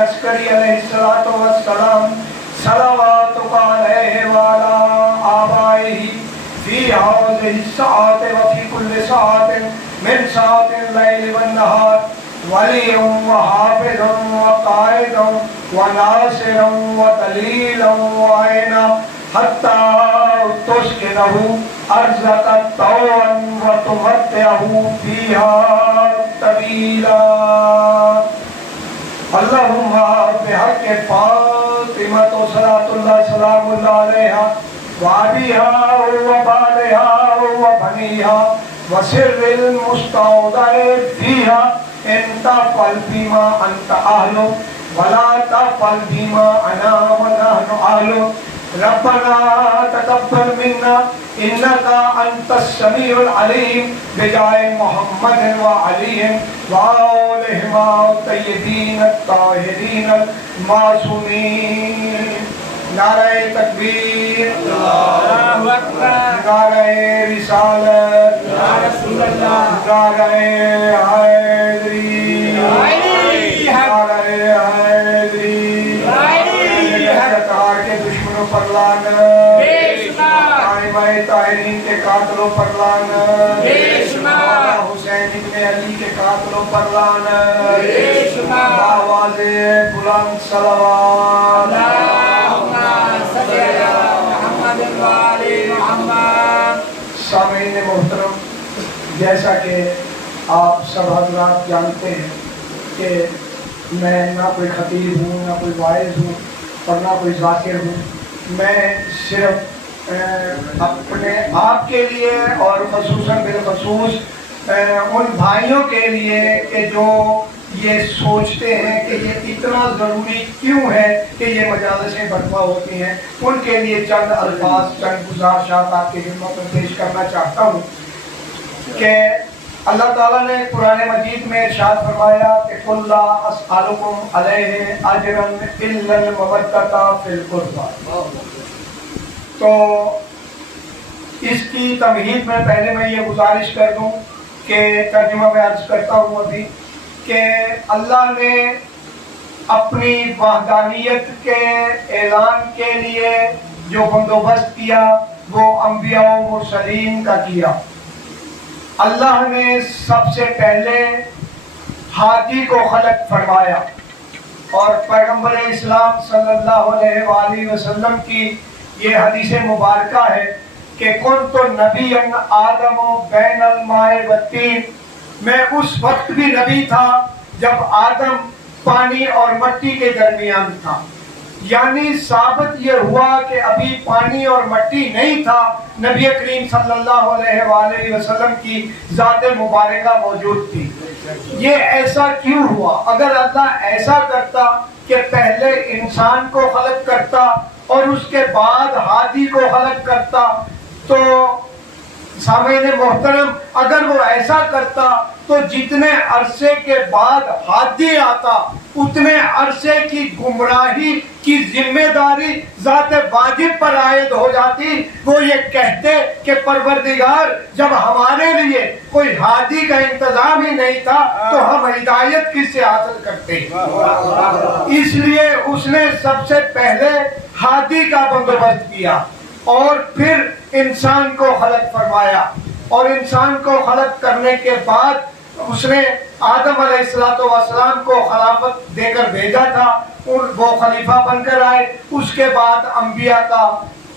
عسکری علیہ الصلوۃ والسلام صلواتک علیہ وعلی آبائہ فی ہذہ الساعۃ وفی کل ساعۃ من ساعات اللیل والنہار ولیٰ وحافظا وقائدا وناصرا ودلیلا وعینا حتی تسکنہ ارضک طوعا وتمتعہ فیہا طویلا اللہم بحق فاطمۃ صلاۃ اللہ سلام اللہ علیہا وابیہا وبالہا وبنیہا وسر المستودع فیہا ان تفعل بما انت اہل ولا تفعل بما انا ونحن اہل ربنا تقبل منا انك انت السميع العليم بجاه محمد وعلي وآلهم الطيبين الطاهرين المعصومين نعرہ تکبیر اللہ اکبر نعرہ رسالت یا رسول اللہ نعرہ حیدری نعرہ حیدری اتحاد کے دشمنوں پر لعنت ائمہ طاہرین کے قاتلوں پر لعنت حسین ابن علی کے قاتلوں پر لعنت آواز بلند صلوات سامعین محترم، جیسا کہ آپ سب حضرات جانتے ہیں کہ میں نہ کوئی خطیب ہوں، نہ کوئی واعظ ہوں اور نہ کوئی ذاکر ہوں. میں صرف اپنے آپ کے لیے اور خصوصاً بالخصوص ان بھائیوں کے لیے کہ جو یہ سوچتے ہیں کہ یہ اتنا ضروری کیوں ہے کہ یہ مجالسیں برپا ہوتی ہیں، ان کے لیے چند الفاظ، چند گزارشات آپ کی خدمت میں پیش کرنا چاہتا ہوں کہ اللہ تعالیٰ نے قرآن مجید میں ارشاد فرمایا کہ قُلْ لَا أَسْأَلُكُمْ عَلَيْهِ أَجْرًا إِلَّا الْمَوَدَّةَ فِي الْقُرْبَى. تو اس کی تمہید میں پہلے میں یہ گزارش کر دوں کہ ترجمہ میں عرض کرتا ہوں ابھی کہ اللہ نے اپنی وحدانیت کے اعلان کے لیے جو بندوبست کیا وہ انبیاء و مرسلین کا کیا. اللہ نے سب سے پہلے ہادی کو خلق فرمایا اور پیغمبر اسلام صلی اللہ علیہ وآلہ وسلم کی یہ حدیث مبارکہ ہے کہ کنت نبیا آدم بین الماء والطین، میں اس وقت بھی نبی تھا جب آدم پانی اور مٹی کے درمیان تھا. یعنی ثابت یہ ہوا کہ ابھی پانی اور مٹی نہیں تھا، نبی کریم صلی اللہ علیہ وآلہ وسلم کی ذات مبارکہ موجود تھی. یہ ایسا کیوں ہوا؟ اگر اللہ ایسا کرتا کہ پہلے انسان کو خلق کرتا اور اس کے بعد ہادی کو خلق کرتا تو سامعین محترم اگر وہ ایسا کرتا تو جتنے عرصے کے بعد ہادی آتا اتنے عرصے کی گمراہی کی ذمہ داری ذات واجب پر عائد ہو جاتی. وہ یہ کہتے کہ پروردگار جب ہمارے لیے کوئی ہادی کا انتظام ہی نہیں تھا تو ہم ہدایت کس سے حاصل کرتے. اس لیے اس نے سب سے پہلے ہادی کا بندوبست کیا اور پھر انسان کو خلق فرمایا اور انسان کو خلق کرنے کے بعد اس نے آدم علیہ السلام کو خلافت دے کر بھیجا تھا، وہ خلیفہ بن کر آئے. اس کے بعد انبیاء کا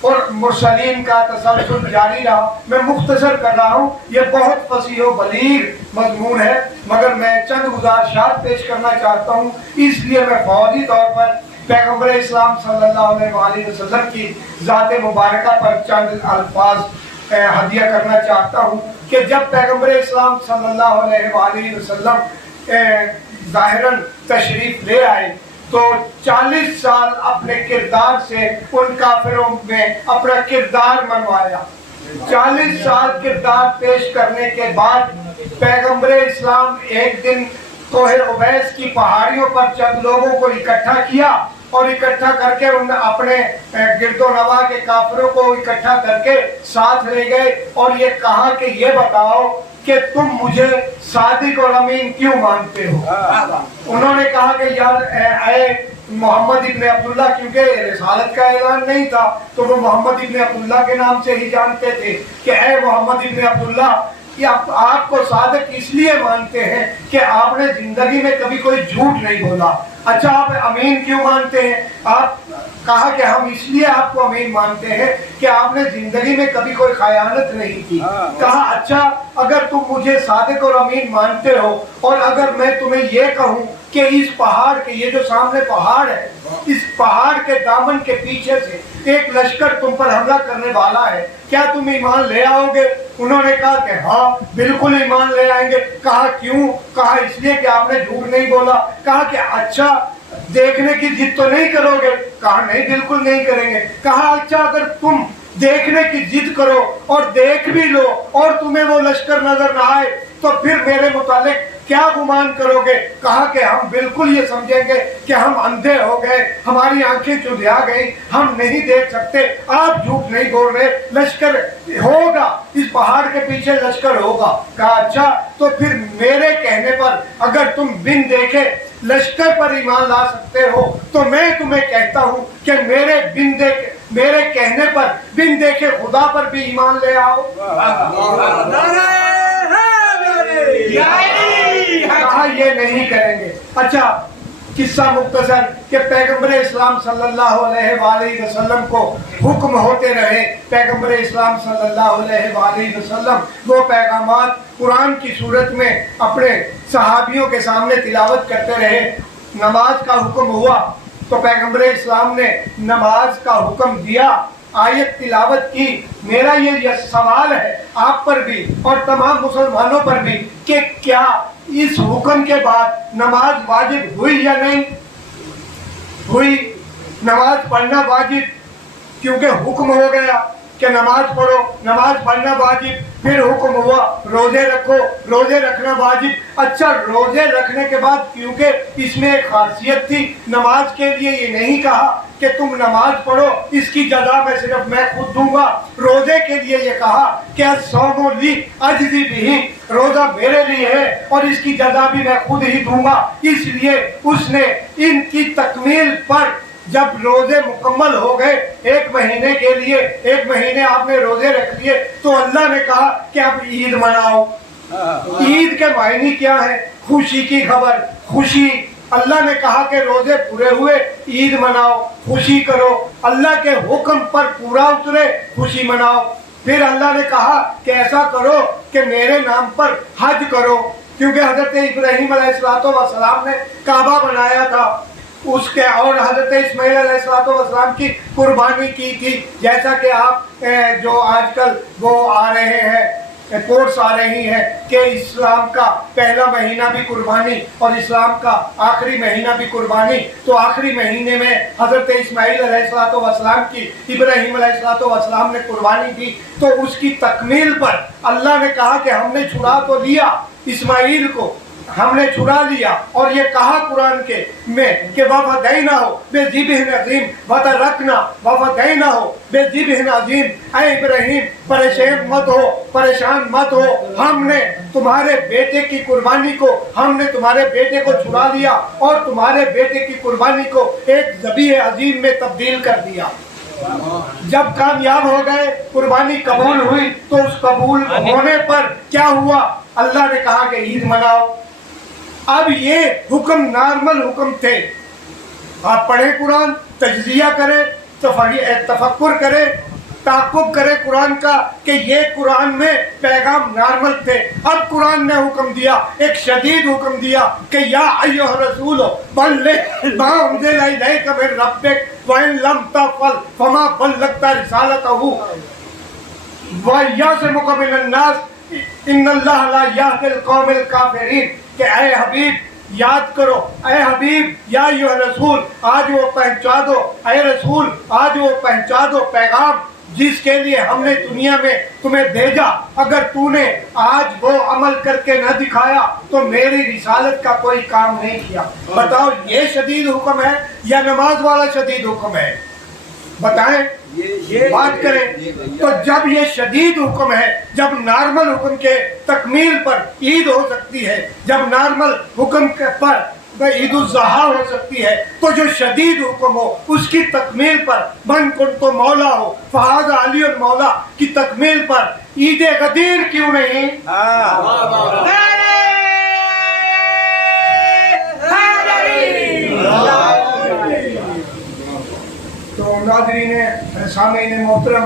اور مرسلین کا تسلسل جاری رہا. میں مختصر کر رہا ہوں، یہ بہت فصیح و بلیغ مضمون ہے مگر میں چند گزارشات پیش کرنا چاہتا ہوں. اس لیے میں فوری طور پر پیغمبر اسلام صلی اللہ علیہ وآلہ وسلم کی ذات مبارکہ پر چند الفاظ ہدیہ کرنا چاہتا ہوں کہ جب پیغمبر اسلام صلی اللہ علیہ وآلہ وسلم ظاہراً تشریف لے آئے تو 40 سال اپنے کردار سے ان کافروں میں اپنا کردار منوایا. 40 سال کردار پیش کرنے کے بعد پیغمبر اسلام ایک دن کوہ عبیس کی پہاڑیوں پر چند لوگوں کو اکٹھا کیا اور اکٹھا کر کے ان اپنے گرد و نواح کے کافروں کو اکٹھا کر کے ساتھ لے گئے اور یہ کہا کہ یہ بتاؤ کہ تم مجھے صادق اور امین کیوں مانتے ہو؟ انہوں نے کہا کہ یار اے محمد ابن عبداللہ، کیونکہ رسالت کا اعلان نہیں تھا تو وہ محمد ابن عبداللہ کے نام سے ہی جانتے تھے کہ اے محمد ابن عبداللہ، کہ آپ کو صادق اس لیے مانتے ہیں کہ آپ نے زندگی میں کبھی کوئی جھوٹ نہیں بولا۔ اچھا آپ امین کیوں مانتے ہیں؟ آپ کہا کہ ہم اس لیے آپ کو امین مانتے ہیں کہ آپ نے زندگی میں کبھی کوئی خیانت نہیں کی۔ کہا اچھا اگر تم مجھے صادق اور امین مانتے ہو اور اگر میں تمہیں یہ کہوں کہ اس پہاڑ کے، یہ جو سامنے پہاڑ ہے، اس پہاڑ کے دامن کے پیچھے سے ایک لشکر تم پر حملہ کرنے والا ہے، کیا تم ایمان لے آؤ گے؟ انہوں نے کہا کہ ہاں بالکل ایمان لے آئیں گے۔ کہا کیوں؟ کہا اس لیے کہ آپ نے جھوٹ نہیں بولا۔ کہا کہ اچھا دیکھنے کی ضد تو نہیں کرو گے؟ کہا نہیں بالکل نہیں کریں گے۔ کہا اچھا اگر تم دیکھنے کی ضد کرو اور دیکھ بھی لو اور تمہیں وہ لشکر نظر نہ آئے تو پھر میرے متعلق کیا گمان کرو گے؟ کہا کہ ہم بالکل یہ سمجھیں گے کہ ہم اندھے ہو گئے، ہماری آنکھیں چندھیا گئی، ہم نہیں دیکھ سکتے، آپ جھوٹ نہیں بول رہے، لشکر ہوگا، اس پہاڑ کے پیچھے لشکر ہوگا۔ کہا اچھا تو پھر میرے کہنے پر اگر تم بن دیکھے لشکر پر ایمان لا سکتے ہو تو میں تمہیں کہتا ہوں کہ میرے کہنے پر بن دیکھے خدا پر بھی ایمان لے آؤ۔ کہا یہ نہیں کریں گے۔ اچھا قصہ مختصر کہ پیغمبر اسلام صلی اللہ علیہ وآلہ وسلم کو حکم ہوتے رہے، پیغمبر اسلام صلی اللہ علیہ وآلہ وسلم وہ پیغامات قرآن کی صورت میں اپنے صحابیوں کے سامنے تلاوت کرتے رہے۔ نماز کا حکم ہوا تو پیغمبر اسلام نے نماز کا حکم دیا، آیت تلاوت کی۔ میرا یہ سوال ہے آپ پر بھی اور تمام مسلمانوں پر بھی کہ کیا اس حکم کے بعد نماز واجب ہوئی یا نہیں ہوئی؟ نماز پڑھنا واجب، کیونکہ حکم ہو گیا کہ نماز پڑھو، نماز پڑھنا واجب۔ پھر حکم ہوا روزے رکھو، روزے رکھنا واجب۔ اچھا روزے رکھنے کے بعد کیونکہ اس میں ایک خاصیت تھی، نماز کے لیے یہ نہیں کہا کہ تم نماز پڑھو، اس کی جزا میں صرف میں خود دوں گا۔ روزے کے لیے یہ کہا کہ الصوم لی اجزی بہ، روزہ میرے لیے ہے اور اس کی جزا بھی میں خود ہی دوں گا۔ اس لیے اس نے ان کی تکمیل پر جب روزے مکمل ہو گئے ایک مہینے کے لیے، ایک مہینے آپ نے روزے رکھ لیے تو اللہ نے کہا کہ اب عید مناؤ۔ عید کے معنی کیا ہے؟ خوشی کی خبر، خوشی۔ اللہ نے کہا کہ روزے پورے ہوئے، عید مناؤ، خوشی کرو، اللہ کے حکم پر پورا اترے، خوشی مناؤ۔ پھر اللہ نے کہا کہ ایسا کرو کہ میرے نام پر حج کرو، کیونکہ حضرت ابراہیم علیہ السلام نے کعبہ بنایا تھا اس کے، اور حضرت اسماعیل علیہ السلام کی قربانی کی تھی۔ جیسا کہ آپ جو آج کل وہ آ رہے ہیں کورس آ رہی ہیں کہ اسلام کا پہلا مہینہ بھی قربانی اور اسلام کا آخری مہینہ بھی قربانی، تو آخری مہینے میں حضرت اسماعیل علیہ السلام کی ابراہیم علیہ السلام نے قربانی کی، تو اس کی تکمیل پر اللہ نے کہا کہ ہم نے چھڑا تو لیا اسماعیل کو، ہم نے چھڑا لیا، اور یہ کہا قرآن کے میں کہ وَفَدَيْنَاهُ بِذِبْحٍ عَظِيمٍ وَتَرَكْنَا وَفَدَيْنَاهُ بِذِبْحٍ عَظِيمٍ۔ اے ابراہیم پریشان مت ہو، ہم نے تمہارے بیٹے کی قربانی کو، ہم نے تمہارے بیٹے کو چھڑا لیا اور تمہارے بیٹے کی قربانی کو ایک ذبیح عظیم میں تبدیل کر دیا۔ جب کامیاب ہو گئے، قربانی قبول ہوئی، تو اس قبول ہونے پر کیا ہوا؟ اللہ نے کہا کہ عید مناؤ۔ اب یہ حکم نارمل حکم تھے، آپ پڑھیں قرآن، تجزیہ کریں، تفکر کریں، تعقب کریں قرآن کا کہ یہ قرآن میں پیغام نارمل تھے۔ اب قرآن نے حکم دیا، ایک شدید حکم دیا کہ یا ایھا الرسول بلغ ما انزل الیک من ربک وان لم تفعل فما بلغت رسالتہ ویعصمک من الناس ان اللہ لا یہدی القوم الکافرین۔ کہ اے حبیب یاد کرو، اے حبیب یا ایھا رسول آج وہ پہنچا دو، اے رسول آج وہ پہنچا دو پیغام جس کے لیے ہم نے دنیا میں تمہیں بھیجا۔ اگر تو نے آج وہ عمل کر کے نہ دکھایا تو میری رسالت کا کوئی کام نہیں کیا۔ بتاؤ یہ شدید حکم ہے یا نماز والا شدید حکم ہے؟ بتائیں بات کریں. تو جب یہ شدید حکم ہے, جب نارمل حکم کے تکمیل پر عید ہو سکتی ہے, جب نارمل حکم پر عید الاضحیٰ ہو سکتی ہے, تو جو شدید حکم ہو اس کی تکمیل پر من کن تو مولا ہو فہذا علی المولا کی تکمیل پر عید غدیر کیوں نہیں؟ تو ناظرین سامعین محترم,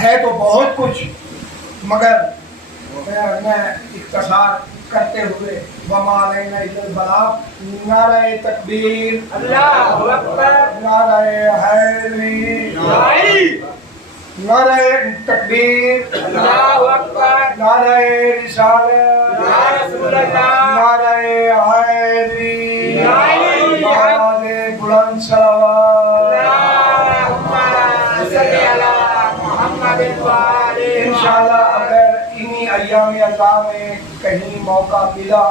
ہے تو بہت کچھ, مگر میں اختصار کرتے ہوئے وما علینا الا البلاغ. نعرہ تکبیر, اللہ اکبر, نعرہ حیدری, نعرہ تکبیر, اللہ اکبر, نعرہ رسالت, یا رسول اللہ, نعرہ حیدری, آواز بلند صلوات, اللہم صلی علی محمد وآلہ. انشاءاللہ اگر انہی ایام اللہ میں کہیں موقع ملا,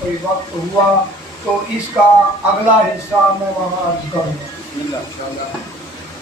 کوئی وقت ہوا, تو اس کا اگلا حصہ میں وہاں عرض کروں گا.